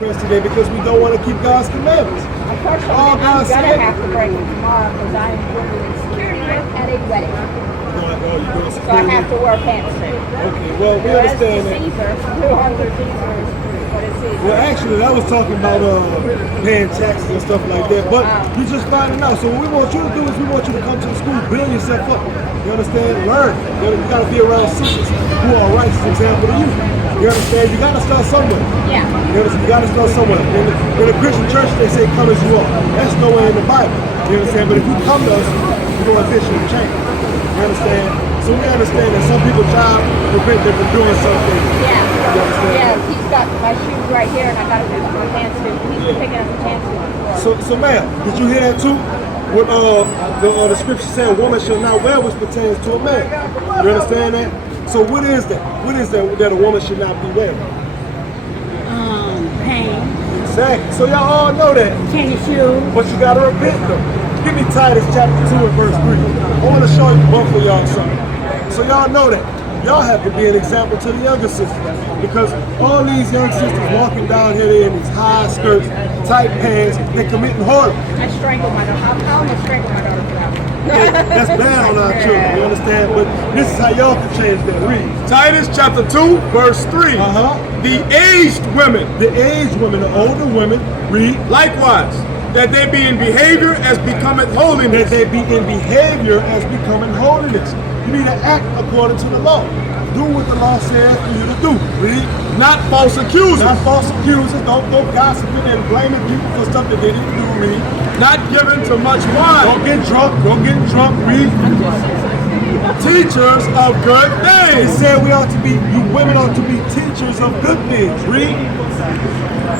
rest today because we don't want to keep God's commandments. Unfortunately, I'm going to have to break it tomorrow because I am doing security work at a wedding. So I have to wear pants. Okay, well, we understand that. Well, actually, I was talking about paying taxes and stuff like that, but you're just finding out. So what we want you to do is we want you to come to the school, build yourself up. You understand? Learn. You got to be around sisters who are a righteous example to you. You understand? You got to start somewhere. Yeah. You got to start somewhere. In a Christian church, they say, come as you are. That's nowhere in the Bible. You understand? But if you come to us, you're going to eventually change. You understand? So we understand that some people try to prevent them from doing something. Yeah. Yeah, he's got my shoes right here and I got to pick up my pantsuit. He's been picking up the pantsuit. So ma'am, did you hear that too? What the scripture said, a woman shall not wear which pertains to a man. You understand that? So what is that? What is that a woman should not be wearing? Pants. Exactly. So y'all all know that. Tennis shoes. But you gotta repent though. Give me Titus chapter 2 and verse 3. I want to show you both of y'all something. So y'all know that. Y'all have to be an example to the younger sisters. Because all these young sisters walking down here, they in these high skirts, tight pants, they're committing whoredom. I strangled my daughter. How am I strangle my daughter? That's bad on our children, you understand? But this is how y'all can change that. Read. Titus chapter 2, verse 3. The aged women. The aged women, the older women, read. Likewise, that they be in behavior as becometh holiness. That they be in behavior as becoming holiness. You need to act according to the law. Do what the law says for you to do. Read. Not false accusers. Not false accusers. Don't go gossiping and blaming people for stuff that they didn't do. Read. Not given to much wine. Don't get drunk. Don't get drunk. Read. Teachers of good things. He said we ought to be, you women ought to be teachers of good things. Read.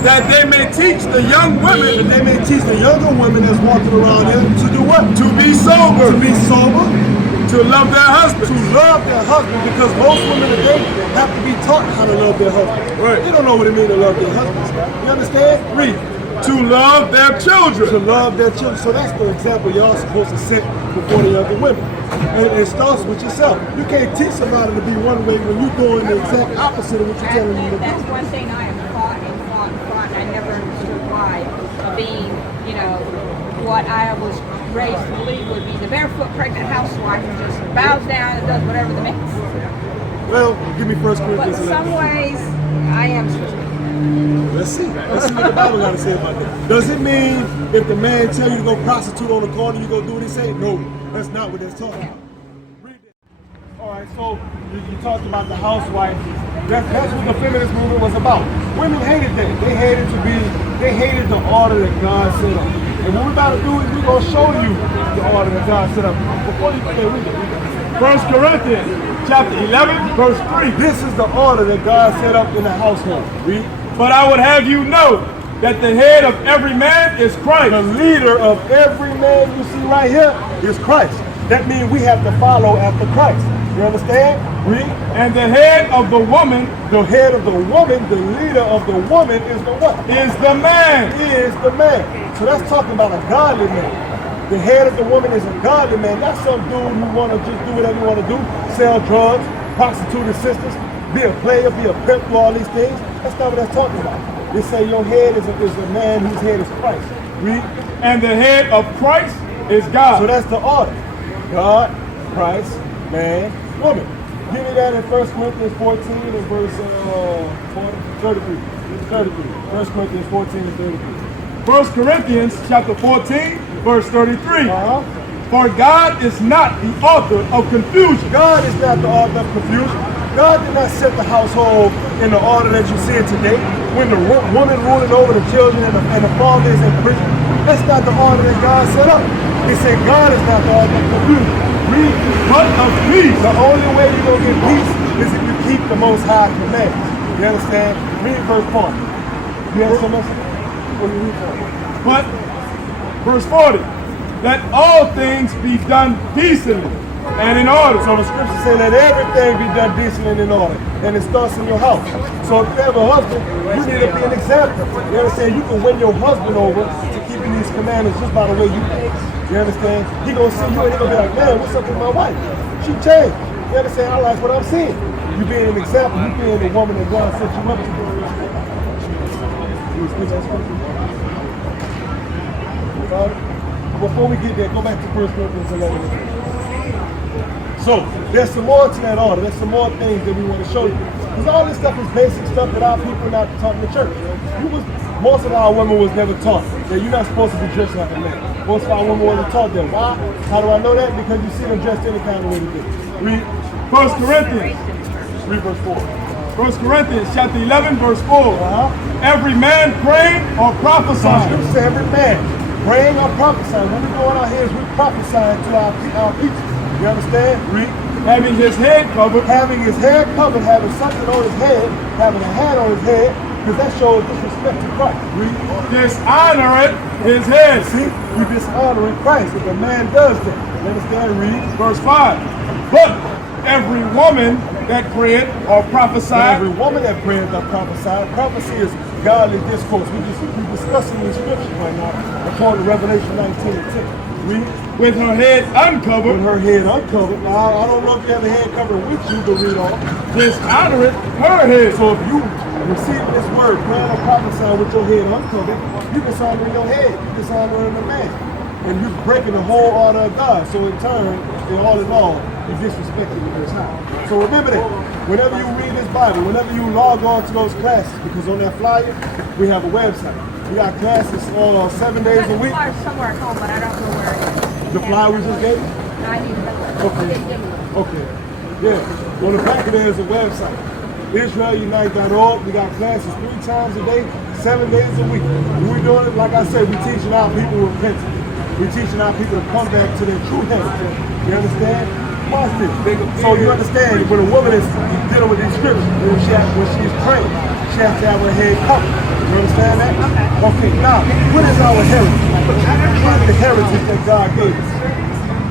That they may teach the young women. That they may teach the younger women that's walking around here to do what? To be sober. To be sober. To love their husband. To love their husband, because most women today have to be taught how to love their husband. Right. They don't know what it means to love their husbands. You understand? Read. To love their children. To love their children. So that's the example y'all supposed to set before the younger women. And it starts with yourself. You can't teach somebody to be one way when you're doing the exact opposite of what you're telling them to do. That's one thing I have fought and fought and fought, and I never understood why being, what I was raised to believe would be the barefoot pregnant housewife who just bows down and does whatever the man says. Well, give me 1 Corinthians 11. But in some ways, I am stupid. Let's see what the Bible got to say about that. Does it mean if the man tell you to go prostitute on the corner, you go do what he say? No, that's not what that's talking about. Read that. All right, so you talked about the housewife. That's what the feminist movement was about. Women hated that. They hated the order that God set up. And what we're about to do is we're going to show you the order that God set up. Before you read it. 1 Corinthians chapter 11, verse 3. This is the order that God set up in the household. Read. But I would have you know that the head of every man is Christ. The leader of every man you see right here is Christ. That means we have to follow after Christ. You understand? Read. And the head of the woman, the head of the woman, the leader of the woman is the what? Is the man. Is the man. So that's talking about a godly man. The head of the woman is a godly man. Not some dude who want to just do whatever you want to do. Sell drugs, prostitute his sisters, be a player, be a pimp, do all these things. That's not what that's talking about. They say your head is a man whose head is Christ. Read. And the head of Christ is God. So that's the order. God, Christ, man, woman. Give me that in 1 Corinthians 14 and verse 33. 1 Corinthians 14 and 33. 1 Corinthians chapter 14, verse 33. For God is not the author of confusion. God is not the author of confusion. God did not set the household in the order that you see it today, when the woman ruling over the children and the father is in prison. That's not the order that God set up. He said God is not the author of confusion. Read. But of peace. The only way you're going to get peace is if you keep the Most High commandments. You understand? Read verse 4. You have so much? What do you read for? But, verse 40, that all things be done decently and in order. So the scripture says that everything be done decently and in order. And it starts in your house. So if you have a husband, you need to be an example. You understand? You can win your husband over to keeping these commandments just by the way you think. You understand? He gonna see you and he gonna be like, man, what's up with my wife? She changed. You understand? I like what I'm seeing. You being an example. You being the woman that God set you up to be. You speak that scripture? Before we get there, go back to 1 Corinthians 11. So, there's some more to that order. There's some more things that we want to show you. Because all this stuff is basic stuff that our people are not taught in the church. Most of our women was never taught that you're not supposed to be dressed like a man. Most of our women wasn't taught that. Why? How do I know that? Because you see them dressed any kind of way today. Read 1 Corinthians. Read verse 4. 1 Corinthians chapter 11, verse 4. Every man praying or prophesying. Scripture says every man praying or prophesying. When we go on our heads, we prophesying to our people. You understand? Read. Having his head covered. Having his head covered, having something on his head, having a hat on his head, because that shows disrespect to Christ. Read. Dishonoring his head. See, you dishonoring Christ if a man does that. You understand? Read. Verse 5. But every woman that prayeth or prophesied. Every woman that prayeth or prophesied. Prophecy is godly discourse. We're discussing these scriptures right now according to Revelation 19 and 10. Read. With her head uncovered. With her head uncovered. Now, I don't know if you have a head covered with you, but read on. Dishonoring her head. So if you receive this word, praying or prophesying with your head uncovered, you dishonoring your head. You dishonoring the man. And you're breaking the whole order of God. So in turn, all in all, you disrespecting the Most High. So remember that. Whenever you read this Bible, whenever you log on to those classes, because on that flyer, we have a website. We got classes 7 days a week. There's somewhere at home, but I don't know where it is. The flyer we just gave you? I need to Okay. Yeah. On the back of there is a website. IsraelUnite.org. We got classes 3 times a day, 7 days a week. And we're doing it, like I said, we're teaching our people repentance. We're teaching our people to come back to their true heritage. You understand? Watch this. So you understand, when a woman is dealing with these scriptures, when she's praying, she has to have her head covered. You understand that? Okay, now, what is our heritage? What is the heritage that God gave us?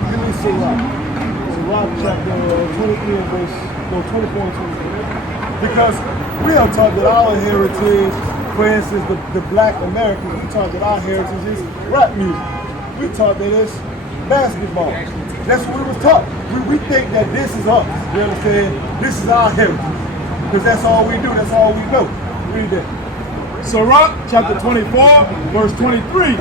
Give me Sirach. Sirach chapter 23 and verse 24 and 23. Because we are taught that our heritage, for instance, the black Americans, we taught that our heritage is rap music. We taught that it's basketball. That's what we was taught. We think that this is us. You understand? This is our heritage. Because that's all we do. That's all we know. Read that. Sirach chapter 24, verse 23.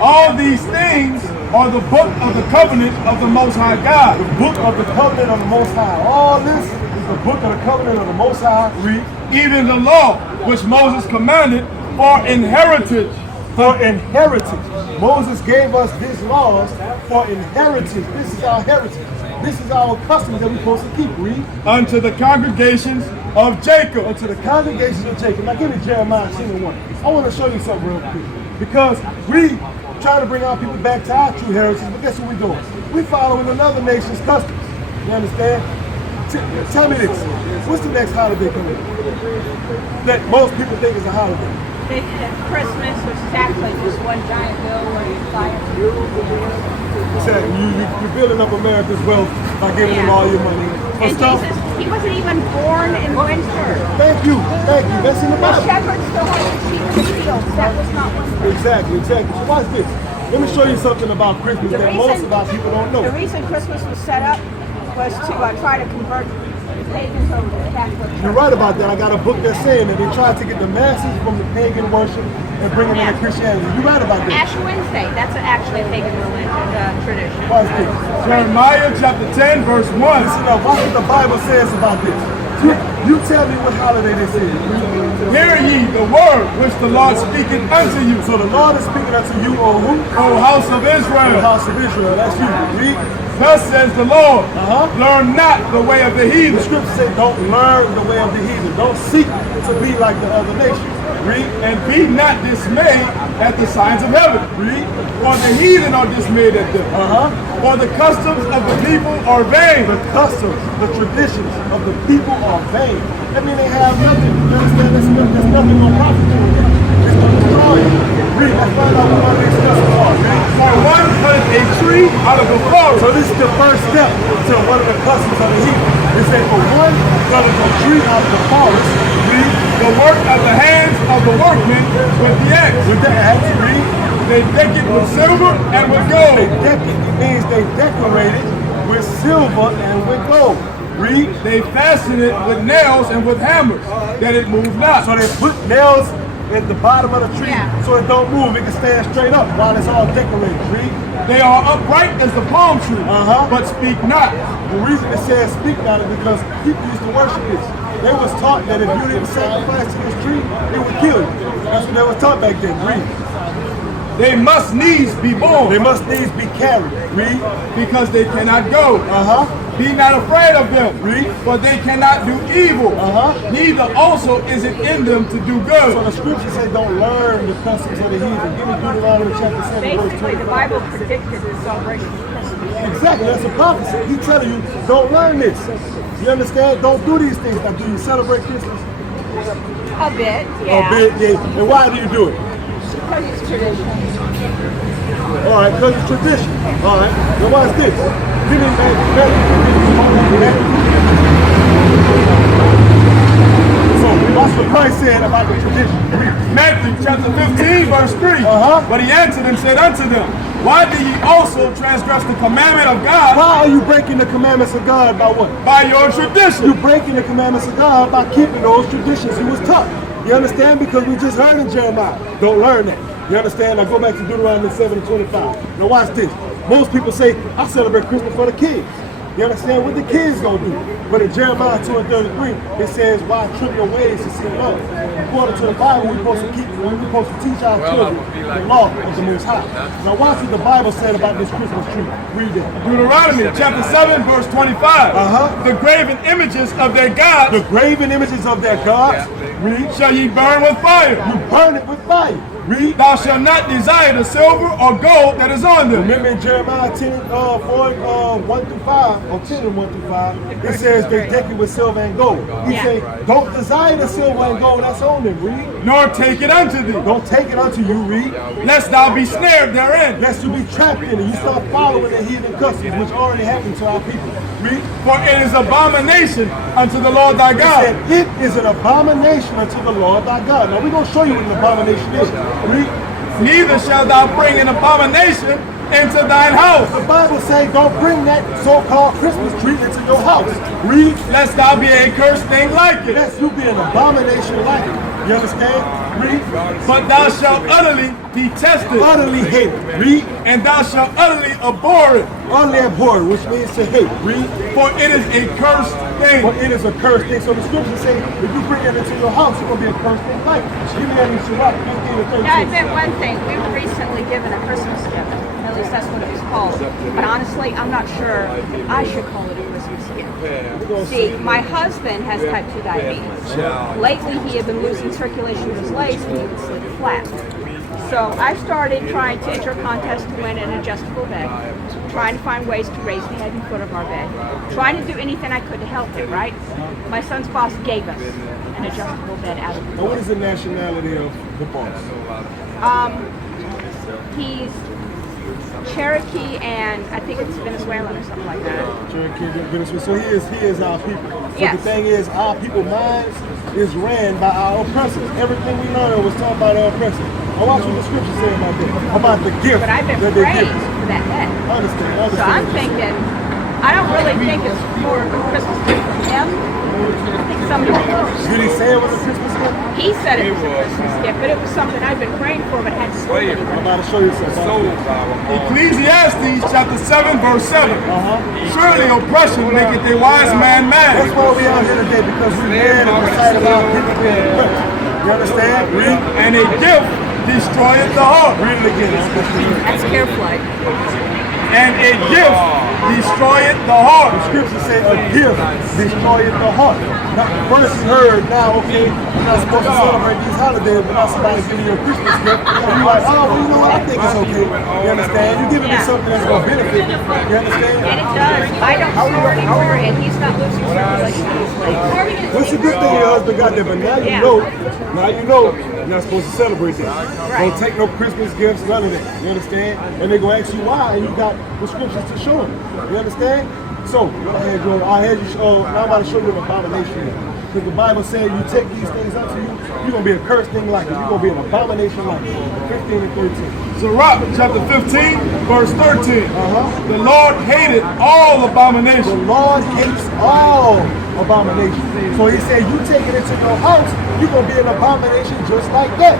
All these things are the book of the covenant of the Most High God. The book of the covenant of the Most High. All this is the book of the covenant of the Most High. Read. Even the law which Moses commanded for inheritance. For inheritance. Moses gave us these laws for inheritance. This is our heritage. This is our customs that we're supposed to keep. Read. Unto the congregations of Jacob. Unto the congregations of Jacob. Now give me Jeremiah 10:1. I want to show you something real quick. Because we try to bring our people back to our true heritage, but guess what we're doing? We're following another nation's customs. You understand? Tell me this. What's the next holiday coming up that most people think is a holiday? Christmas, which is actually just one giant bill where you fly You're building up America's wealth by giving them all your money. And stuff. Jesus, he wasn't even born in winter. Thank you. That's in the The Bible. shepherds still had the sheep in the fields. That was not winter. Exactly. So watch this. Let me show you something about Christmas that most of our people don't know. The reason Christmas was set up was to try to convert pagans over to Catholic. You're right about that. I got a book that's saying that they tried to get the masses from the pagan worship and bring them into Christianity. You're right about that. Ash Wednesday, that's actually a pagan religion, tradition. Watch this. Jeremiah chapter 10, verse 1. Listen up. Watch what the Bible says about this. You tell me what holiday this is. Hear ye the word which the Lord speaketh unto you. So the Lord is speaking unto you, O who? O house of The Israel. house of Israel. That's you. Read. Thus says the Lord, learn not the way of the The heathen. scripture says don't learn the way of the heathen. Don't seek to be like the other nations. Read. And be not dismayed at the signs of heaven. Read. For the heathen are dismayed at them. For the customs of the people are vain. The customs, the traditions of the people are vain. I mean, they have nothing. You understand? There's nothing on profit to them. It's to destroy you. Read. Let's find out what one of these customs are. Read. For one cutteth a tree out of the forest. So this is the first step to one of the customs of the heathen. It said for one cutteth a tree out of the forest. Read. The work of the hands of the workmen with the axe. With the axe. Read. They deck it with silver and with gold. They deck it. It means they decorate it with silver and with gold. Read. They fasten it with nails and with hammers, that it move not. So they put nails at the bottom of the tree so it don't move. It can stand straight up while it's all decorated. Read. They are upright as the palm tree, but speak not. The reason it says speak not is because people used to worship this. They was taught that if you didn't sacrifice to this tree, it would kill you. That's what they were taught back then. Read. They must needs be born. They must needs be carried. Read. Because they cannot go. Be not afraid of them. Read. For they cannot do evil. Neither also is it in them to do good. So the scripture says don't learn the customs of the heathen. Give me Deuteronomy chapter 7 verse 20. Basically, the Bible predicted the celebration of Christmas. Exactly, that's a prophecy. He's telling you, don't learn this. You understand? Don't do these things. Now, do you celebrate Christmas? A bit, yeah. A bit, yeah. And why do you do it? Because it's tradition. All right, because it's tradition. All right, now watch this. Give me So, watch what Christ said about the tradition. Matthew chapter 15, verse 3. But he answered and said unto them, why do ye also transgress the commandment of God? Why are you breaking the commandments of God by what? By your tradition. You're breaking the commandments of God by keeping those traditions you was taught. You understand? Because we just heard in Jeremiah. Don't learn that. You understand? Now go back to Deuteronomy 7:25. Now watch this. Most people say, I celebrate Christmas for the kids. You understand what the kids gonna do? But in Jeremiah 2:33, it says, why trim your ways to see love? According to the Bible, we're supposed to teach our children the law of the Most High. Now watch what the Bible said about this Christmas tree. Read it. Deuteronomy chapter 7, verse 25. The graven images of their gods. The graven images of their gods. Read. Shall ye burn with fire. You burn it with fire. Read. Thou shalt not desire the silver or gold that is on them. Remember in Jeremiah 1 through 5, or 10 and 1 through 5, it says they deck it with silver and gold. He say, don't desire the silver and gold that's on them. Read. Nor take it unto thee. Don't take it unto you. Read. Lest thou be snared therein. Lest you be trapped in it. You start following the heathen customs, which already happened to our people. Read. For it is abomination unto the Lord thy God. It is an abomination unto the Lord thy God. Now we're going to show you what an abomination is. Read. Neither shalt thou bring an abomination into thine house. The Bible says don't bring that so-called Christmas tree into your house. Read. Lest thou be a cursed thing like it. Lest you be an abomination like it. You understand? Read. But thou shalt utterly detest it. Utterly hate it. Read. And thou shalt utterly abhor it. Utterly abhor it, which means to hate. Read. For it is a cursed thing. For it is a cursed thing. So the scriptures say if you bring it into your house, it's going to be a cursed thing like it. Give me that in Sirach 15 and 13. Now, I admit one thing. We were recently given a Christmas gift. At least that's what it was called. But honestly, I'm not sure I should call it a Christmas gift. See, my husband has type 2 diabetes. Lately, he had been losing circulation in his legs and he would slip flat. So I started trying to enter a contest to win an adjustable bed, trying to find ways to raise the head and foot of our bed, trying to do anything I could to help him, right? My son's boss gave us an adjustable bed out of the Now, what is the nationality of the boss? He's Cherokee and I think it's Venezuelan or something like that. Cherokee, Venezuela. So he is our people. So Yes. the thing is, our people's minds is ran by our oppressors. Everything we learned was taught by the oppressors. I watch what the scriptures say about that, about the gift But I've been that they praying give. for that bed. I understand. So I'm thinking, I don't really think it's more of a Christmas gift for him. I think somebody else. Did he say it was a Christmas gift? He said it was a Christmas gift, but it was something I've been praying for, but I had to sleep. I'm about to show you something. Ecclesiastes chapter 7, verse 7. Surely oppression maketh a wise man mad. That's why we out here today, because we read and decided about people being oppressed. You understand? Read. And a gift destroyeth the heart. Read it again. That's careful. And a gift destroyeth the heart. The scripture says a gift destroyeth the heart. Now, first you heard, now, okay, you're not supposed to celebrate these holidays, but now somebody's giving you a Christmas gift. And you're like, oh, well, you know what, I think it's okay. You understand? You're giving me something that's going to benefit me. You understand? And it does. I don't snore anymore, and he's not losing circulation in his legs. Well, it's a good thing your husband got there, but now you know, you're not supposed to celebrate that. Right. Don't take no Christmas gifts, none of that. You understand? And they're going to ask you why, and you got the scriptures to show them. You understand? So, now I'm about to show you an abomination. Because the Bible says you take these things unto you, you're going to be a cursed thing like it. You're going to be an abomination like it. 15 and 13. Sirach chapter 15, verse 13. The Lord hated all The abominations. Lord hates all abominations. So he said, you take it into your house, you're going to be an abomination just like that.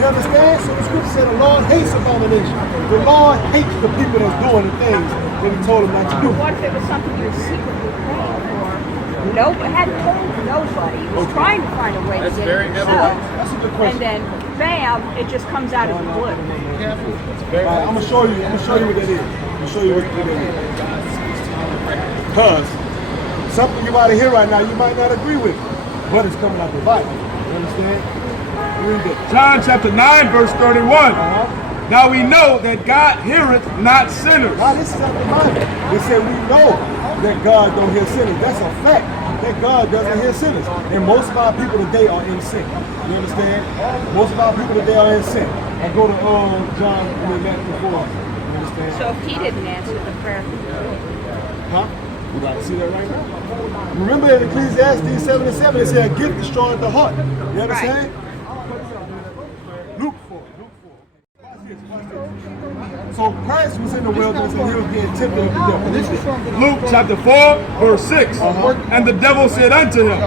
You understand? So the scripture said the Lord hates abomination. The Lord hates the people that's doing the things that he told them not to do. What if it was something you were secretly praying for? Nobody hadn't told nobody. Was trying to find a way to get it yourself. That's a good And question. then, bam! It just comes out of the blue. All right, I'm gonna show you. I'm gonna show you what that is. I'm gonna show you what that is. Because something you might hear right now, you might not agree with, but it's coming out the Bible. You understand? Read it. John chapter 9, verse 31. Now we know that God heareth not sinners. Now this is out the Bible. They say we know that God don't hear sinners. That's a fact. That God doesn't hear sinners. And most of our people today are in sin. You understand? Most of our people today are in sin. I go to Matthew 4. You understand? So if he didn't answer the prayer, Huh? You got to see that right now. Remember in Ecclesiastes 7:7, it said, a gift destroyed the heart. You understand? Luke 4. Watch this. So Christ was in the wilderness and he was being tempted of the devil. Luke chapter 4, verse 6. And the devil said unto him,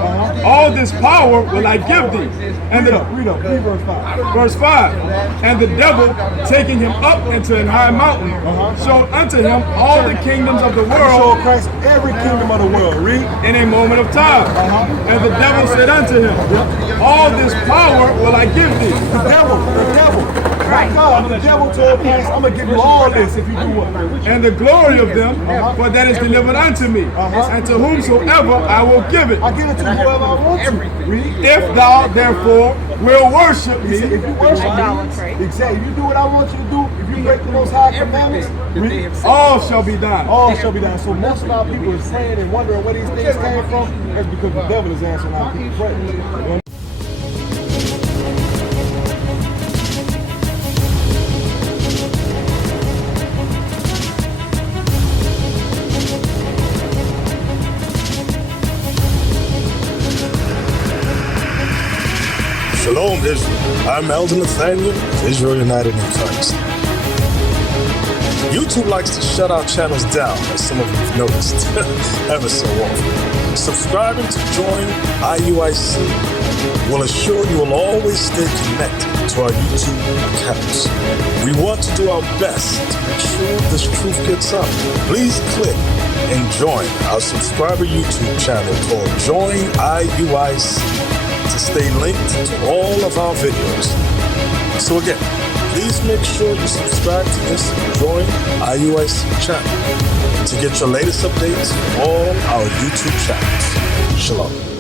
all this power will I give thee. And Read verse 5. verse 5. And the devil, taking him up into an high mountain, showed unto him all the kingdoms of the Show world Christ every kingdom of the world. Read. in a moment of time. And the devil said unto him, all this power will I give thee. The devil. Right. God, the devil told Christ, I'm going to give you all this if you do what? And the glory of them, for that is delivered unto me. And to whomsoever I will give it. I give it to whoever I want to. Read. If thou therefore will worship He said, me, if you worship Idolatry. me, exactly. If you do what I want you to do, if you break the most high commandments, read. all shall be done. All shall be done. So most of our people is praying and wondering where these things came from. That's because the devil is answering our people's prayers. Shalom, Israel. I'm Elder Nathaniel, Israel United in Christ. YouTube likes to shut our channels down, as some of you have noticed, ever so often. Subscribing to join IUIC will assure you will always stay connected to our YouTube accounts. We want to do our best to make sure this truth gets out. Please click and join our subscriber YouTube channel called Join IUIC to stay linked to all of our videos. So again, please make sure you subscribe to this Join IUIC channel to get your latest updates from all our YouTube channels. Shalom.